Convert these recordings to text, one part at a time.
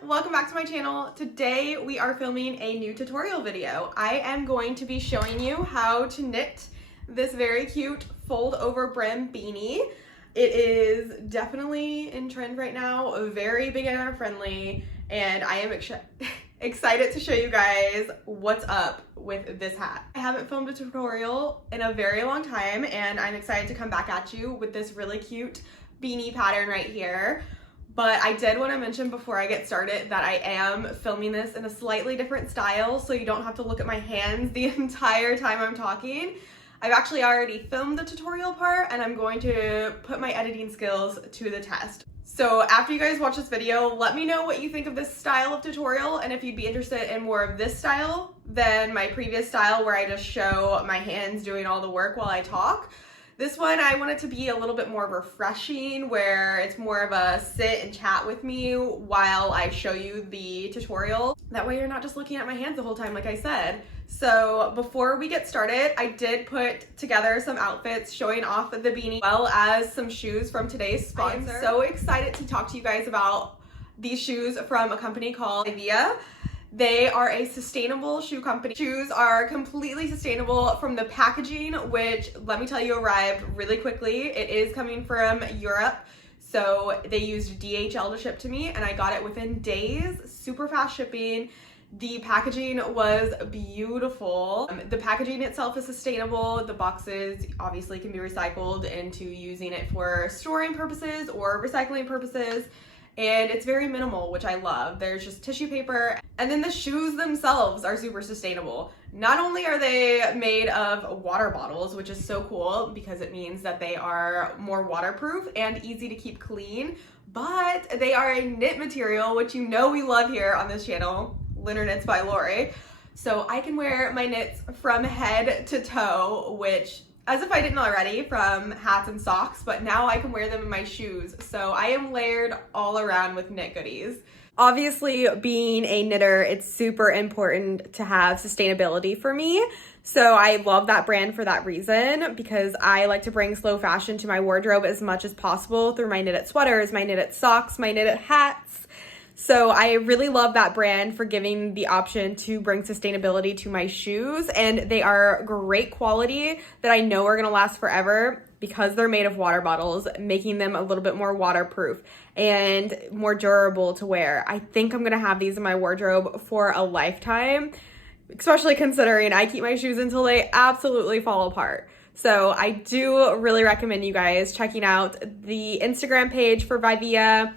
welcome back to my channel. Today we are filming a new tutorial video. I am going to be showing you how to knit this very cute fold over brim beanie. It is definitely in trend right now, very beginner friendly, and I am excited to show you guys what's up with this hat. I haven't filmed a tutorial in a very long time, and I'm excited to come back at you with this really cute beanie pattern right here. But I did want to mention before I get started that I am filming this in a slightly different style, so you don't have to look at my hands the entire time I'm talking. I've actually already filmed the tutorial part, and I'm going to put my editing skills to the test. So after you guys watch this video, let me know what you think of this style of tutorial, and if you'd be interested in more of this style than my previous style where I just show my hands doing all the work while I talk. This one, I want it to be a little bit more refreshing, where it's more of a sit and chat with me while I show you the tutorial. That way you're not just looking at my hands the whole time, like I said. So before we get started, I did put together some outfits showing off the beanie, as well as some shoes from today's sponsor. I'm so excited to talk to you guys about these shoes from a company called Avia. They are a sustainable shoe company. Shoes are completely sustainable from the packaging, which, let me tell you, arrived really quickly. It is coming from Europe, so they used DHL to ship to me, and I got it within days. Super fast shipping. The packaging was beautiful. The packaging itself is sustainable. The boxes obviously can be recycled into using it for storing purposes or recycling purposes. And it's very minimal, which I love. There's just tissue paper. And then the shoes themselves are super sustainable. Not only are they made of water bottles, which is so cool because it means that they are more waterproof and easy to keep clean, but they are a knit material, which you know we love here on this channel, Lunar Knits by Lori. So I can wear my knits from head to toe, which, as if I didn't already, from hats and socks, but now I can wear them in my shoes. So I am layered all around with knit goodies. Obviously, being a knitter, it's super important to have sustainability for me. So I love that brand for that reason, because I like to bring slow fashion to my wardrobe as much as possible through my knitted sweaters, my knitted socks, my knitted hats. So I really love that brand for giving the option to bring sustainability to my shoes, and they are great quality that I know are gonna last forever because they're made of water bottles, making them a little bit more waterproof and more durable to wear. I think I'm gonna have these in my wardrobe for a lifetime, especially considering I keep my shoes until they absolutely fall apart. So I do really recommend you guys checking out the Instagram page for Vivaia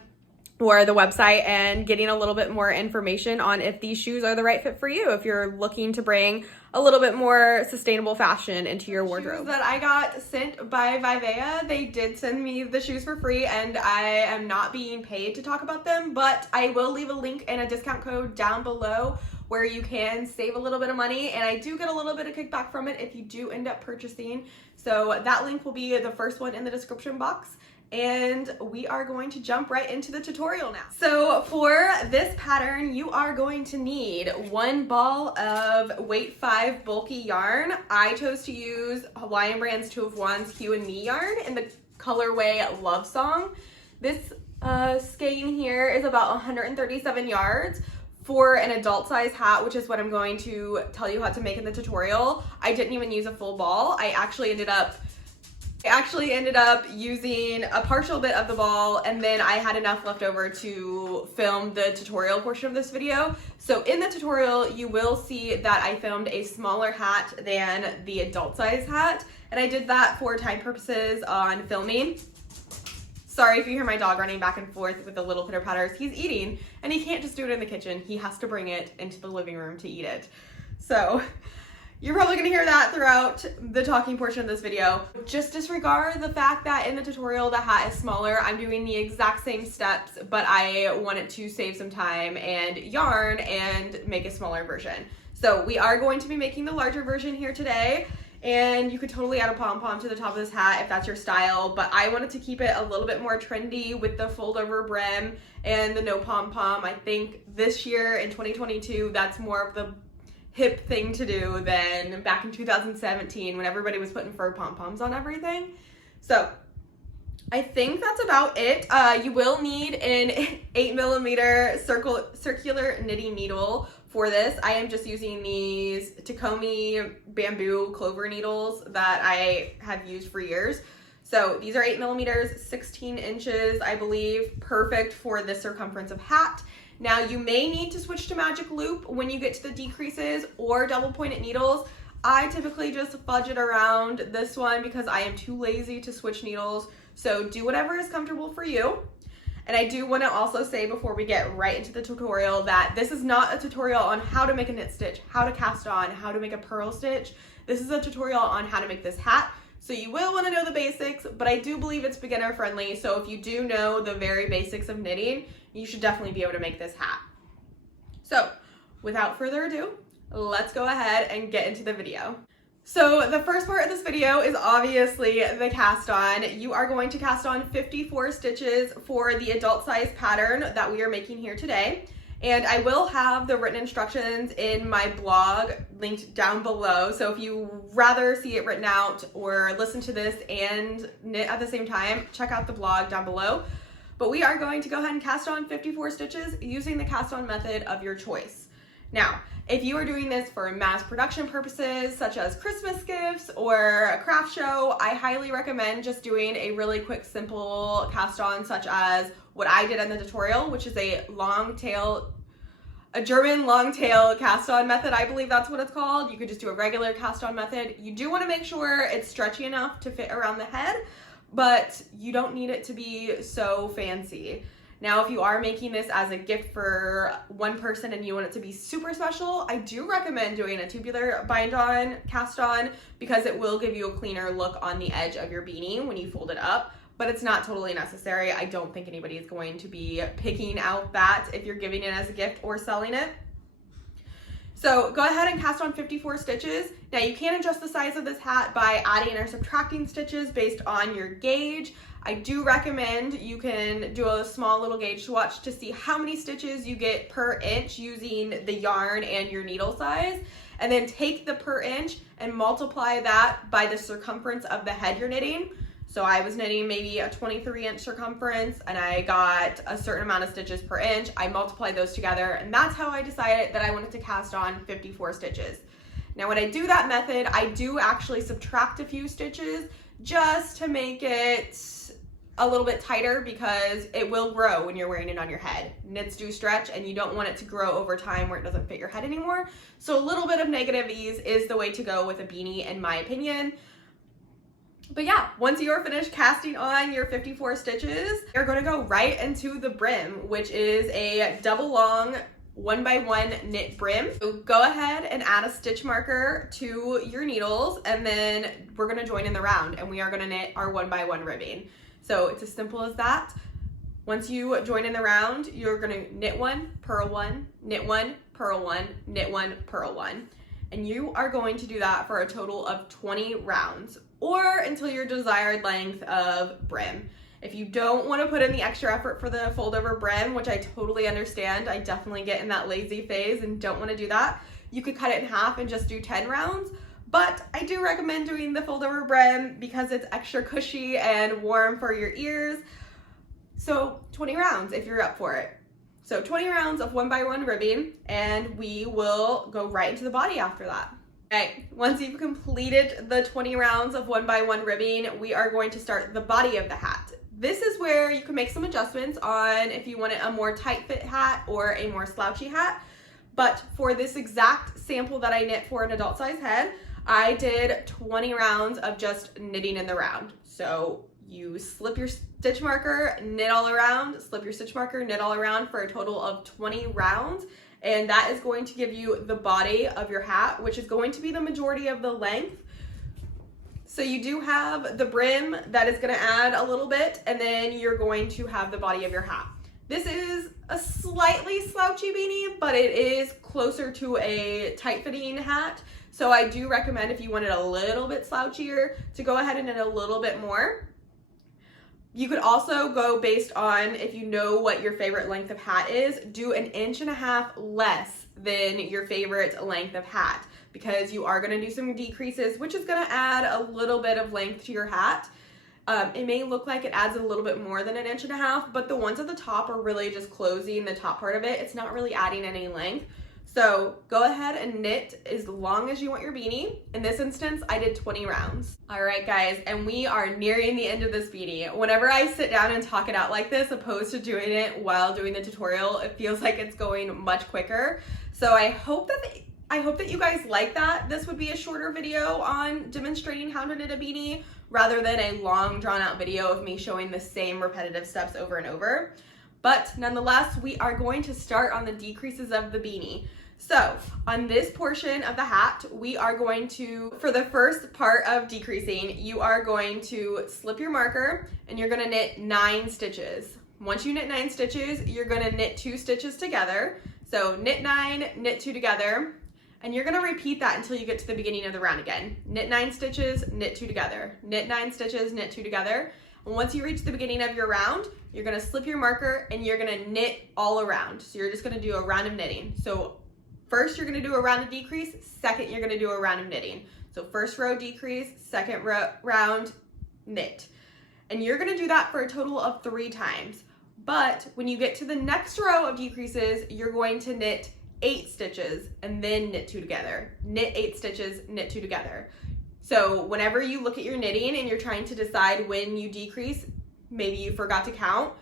or the website and getting a little bit more information on if these shoes are the right fit for you, if you're looking to bring a little bit more sustainable fashion into your wardrobe. Shoes that I got sent by Vivaia, they did send me the shoes for free, and I am not being paid to talk about them, but I will leave a link and a discount code down below where you can save a little bit of money, and I do get a little bit of kickback from it if you do end up purchasing. So that link will be the first one in the description box. And we are going to jump right into the tutorial now. So for this pattern, you are going to need one ball of weight 5 bulky yarn. I chose to use Hawaiian Brand's 2 of 1's Hue and Me yarn in the colorway Love Song. This skein here is about 137 yards. For an adult size hat, which is what I'm going to tell you how to make in the tutorial, I didn't even use a full ball. I actually ended up using a partial bit of the ball, and then I had enough left over to film the tutorial portion of this video. So in the tutorial, you will see that I filmed a smaller hat than the adult size hat, and I did that for time purposes on filming. Sorry if you hear my dog running back and forth with the little pitter patters. He's eating, and he can't just do it in the kitchen. He has to bring it into the living room to eat it. So you're probably gonna hear that throughout the talking portion of this video. Just disregard the fact that in the tutorial the hat is smaller. I'm doing the exact same steps, but I wanted to save some time and yarn and make a smaller version. So we are going to be making the larger version here today, and you could totally add a pom-pom to the top of this hat if that's your style, but I wanted to keep it a little bit more trendy with the fold over brim and the no pom-pom. I think this year in 2022, that's more of the hip thing to do than back in 2017 when everybody was putting fur pom-poms on everything. So I think that's about it. You will need an 8mm circular knitting needle for this. I am just using these Takumi bamboo clover needles that I have used for years. So these are 8mm, 16 inches, I believe, perfect for the circumference of hat. Now you may need to switch to magic loop when you get to the decreases or double pointed needles. I typically just fudge it around this one because I am too lazy to switch needles. So do whatever is comfortable for you. And I do want to also say before we get right into the tutorial that this is not a tutorial on how to make a knit stitch, how to cast on, how to make a purl stitch. This is a tutorial on how to make this hat. So you will want to know the basics, but I do believe it's beginner friendly. So if you do know the very basics of knitting, you should definitely be able to make this hat. So without further ado, let's go ahead and get into the video. So the first part of this video is obviously the cast on. You are going to cast on 54 stitches for the adult size pattern that we are making here today. And I will have the written instructions in my blog linked down below. So if you rather see it written out or listen to this and knit at the same time, check out the blog down below. But we are going to go ahead and cast on 54 stitches using the cast on method of your choice. Now, if you are doing this for mass production purposes, such as Christmas gifts or a craft show, I highly recommend just doing a really quick, simple cast on, such as what I did in the tutorial, which is a German long tail cast on method. I believe that's what it's called. You could just do a regular cast on method. You do want to make sure it's stretchy enough to fit around the head, but you don't need it to be so fancy. Now, if you are making this as a gift for one person and you want it to be super special, I do recommend doing a tubular bind on cast on because it will give you a cleaner look on the edge of your beanie when you fold it up, but it's not totally necessary. I don't think anybody is going to be picking out that if you're giving it as a gift or selling it. So go ahead and cast on 54 stitches. Now you can adjust the size of this hat by adding or subtracting stitches based on your gauge. I do recommend you can do a small little gauge swatch to see how many stitches you get per inch using the yarn and your needle size, and then take the per inch and multiply that by the circumference of the head you're knitting. So I was knitting maybe a 23-inch circumference and I got a certain amount of stitches per inch. I multiplied those together and that's how I decided that I wanted to cast on 54 stitches. Now when I do that method, I do actually subtract a few stitches just to make it a little bit tighter because it will grow when you're wearing it on your head. Knits do stretch and you don't want it to grow over time where it doesn't fit your head anymore. So a little bit of negative ease is the way to go with a beanie in my opinion. But yeah, once you are finished casting on your 54 stitches, you're going to go right into the brim, which is a double long 1x1 knit brim. So go ahead and add a stitch marker to your needles and then we're going to join in the round and we are going to knit our 1x1 ribbing. So it's as simple as that. Once you join in the round, you're going to knit one, purl one, knit one, purl one, knit one, purl one. And you are going to do that for a total of 20 rounds or until your desired length of brim. If you don't want to put in the extra effort for the fold over brim, which I totally understand, I definitely get in that lazy phase and don't want to do that, you could cut it in half and just do 10 rounds. But I do recommend doing the fold over brim because it's extra cushy and warm for your ears. So 20 rounds if you're up for it. So 20 rounds of 1x1 ribbing and we will go right into the body after that. Okay, once you've completed the 20 rounds of 1x1 ribbing, we are going to start the body of the hat. This is where you can make some adjustments on if you wanted a more tight fit hat or a more slouchy hat. But for this exact sample that I knit for an adult size head, I did 20 rounds of just knitting in the round. So you slip your stitch marker, knit all around, slip your stitch marker, knit all around for a total of 20 rounds. And that is going to give you the body of your hat, which is going to be the majority of the length. So you do have the brim that is going to add a little bit, and then you're going to have the body of your hat. This is a slightly slouchy beanie, but it is closer to a tight-fitting hat. So I do recommend if you want it a little bit slouchier to go ahead and knit a little bit more. You could also go based on, if you know what your favorite length of hat is, do 1.5 inches less than your favorite length of hat because you are going to do some decreases, which is going to add a little bit of length to your hat. It may look like it adds a little bit more than 1.5 inches, but the ones at the top are really just closing the top part of it. It's not really adding any length. So go ahead and knit as long as you want your beanie. In this instance, I did 20 rounds. All right, guys, and we are nearing the end of this beanie. Whenever I sit down and talk it out like this, opposed to doing it while doing the tutorial, it feels like it's going much quicker. So I hope that you guys like that. This would be a shorter video on demonstrating how to knit a beanie rather than a long drawn out video of me showing the same repetitive steps over and over. But nonetheless, we are going to start on the decreases of the beanie. So on this portion of the hat, we are going to, for the first part of decreasing, you are going to slip your marker and you're gonna knit 9 stitches. Once you knit 9 stitches, you're gonna knit 2 stitches together. So knit 9, knit 2 together, and you're gonna repeat that until you get to the beginning of the round again. Knit 9 stitches, knit 2 together. Knit 9 stitches, knit 2 together. And once you reach the beginning of your round, you're gonna slip your marker and you're gonna knit all around. So you're just gonna do a round of knitting. So first you're gonna do a round of decrease, second you're gonna do a round of knitting. So first row decrease, second round knit. And you're gonna do that for a total of 3 times. But when you get to the next row of decreases, you're going to knit 8 stitches and then knit 2 together. Knit 8 stitches, knit 2 together. So whenever you look at your knitting and you're trying to decide when you decrease, maybe you forgot to count,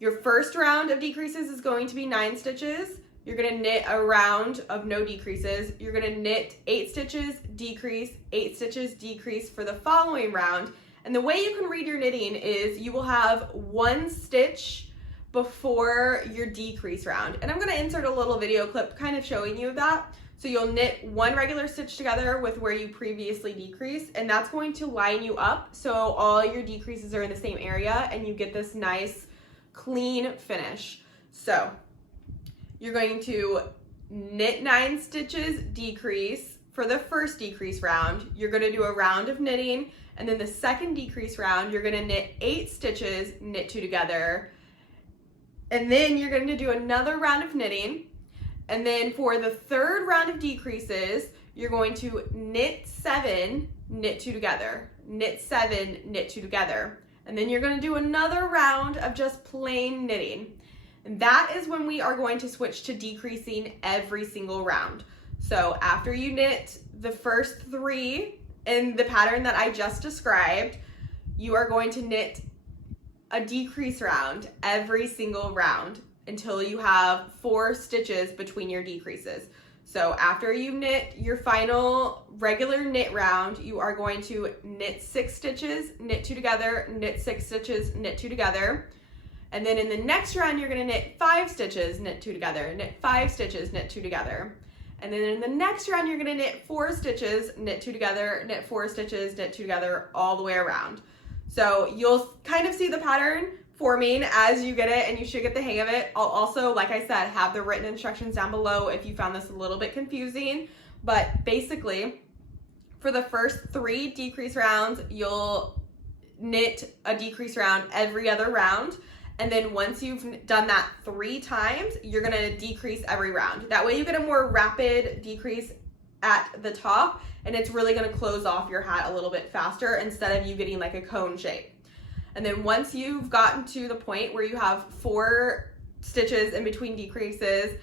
your first round of decreases is going to be 9 stitches. You're gonna knit a round of no decreases. You're gonna knit 8 stitches, decrease, 8 stitches, decrease for the following round. And the way you can read your knitting is you will have 1 stitch before your decrease round. And I'm gonna insert a little video clip kind of showing you that. So you'll knit 1 regular stitch together with where you previously decreased, and that's going to line you up so all your decreases are in the same area and you get this nice clean finish. So you're going to knit 9 stitches, decrease for the first decrease round. You're gonna do a round of knitting, and then the second decrease round, you're gonna knit 8 stitches, knit 2 together. And then you're going to do another round of knitting. And then for the third round of decreases, you're going to knit 7, knit 2 together. Knit 7, knit 2 together. And then you're going to do another round of just plain knitting. And that is when we are going to switch to decreasing every single round. So after you knit the first 3 in the pattern that I just described, you are going to knit a decrease round every single round until you have 4 stitches between your decreases. So after you knit your final regular knit round, you are going to knit 6 stitches, knit 2 together, knit 6 stitches, knit 2 together. And then in the next round, you're gonna knit 5 stitches, knit 2 together, knit 5 stitches, knit 2 together. And then in the next round, you're gonna knit 4 stitches, knit 2 together, knit 4 stitches, knit 2 together, all the way around. So you'll kind of see the pattern forming as you get it, and you should get the hang of it. I'll also, like I said, have the written instructions down below if you found this a little bit confusing. But basically, for the first 3 decrease rounds, you'll knit a decrease round every other round. And then once you've done that 3 times, you're gonna decrease every round. That way you get a more rapid decrease at the top, and it's really gonna close off your hat a little bit faster instead of you getting like a cone shape. And then once you've gotten to the point where you have 4 stitches in between decreases,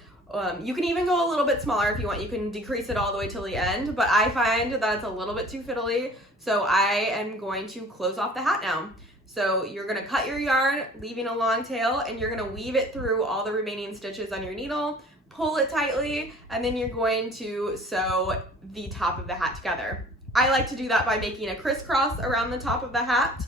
you can even go a little bit smaller if you want. You can decrease it all the way till the end, but I find that it's a little bit too fiddly, so I am going to close off the hat now. So you're gonna cut your yarn, leaving a long tail, and you're gonna weave it through all the remaining stitches on your needle, pull it tightly, and then you're going to sew the top of the hat together. I like to do that by making a crisscross around the top of the hat,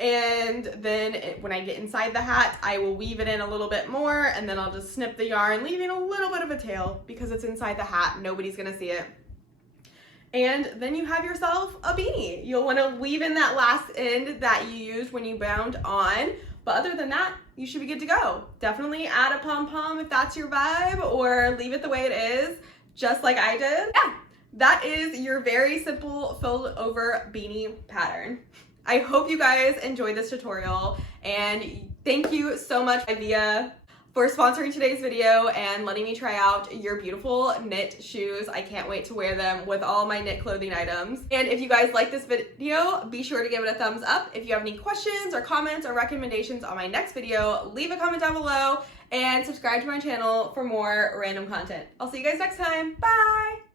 and then when I get inside the hat, I will weave it in a little bit more, and then I'll just snip the yarn, leaving a little bit of a tail because it's inside the hat. Nobody's gonna see it. And then you have yourself a beanie. You'll wanna weave in that last end that you used when you bound on, but other than that, you should be good to go. Definitely add a pom-pom if that's your vibe, or leave it the way it is, just like I did. Yeah, that is your very simple fold over beanie pattern. I hope you guys enjoyed this tutorial, and thank you so much, Avia. for sponsoring today's video and letting me try out your beautiful knit shoes. I can't wait to wear them with all my knit clothing items. And if you guys like this video, be sure to give it a thumbs up. If you have any questions or comments or recommendations on my next video, leave a comment down below and subscribe to my channel for more random content. I'll see you guys next time. Bye!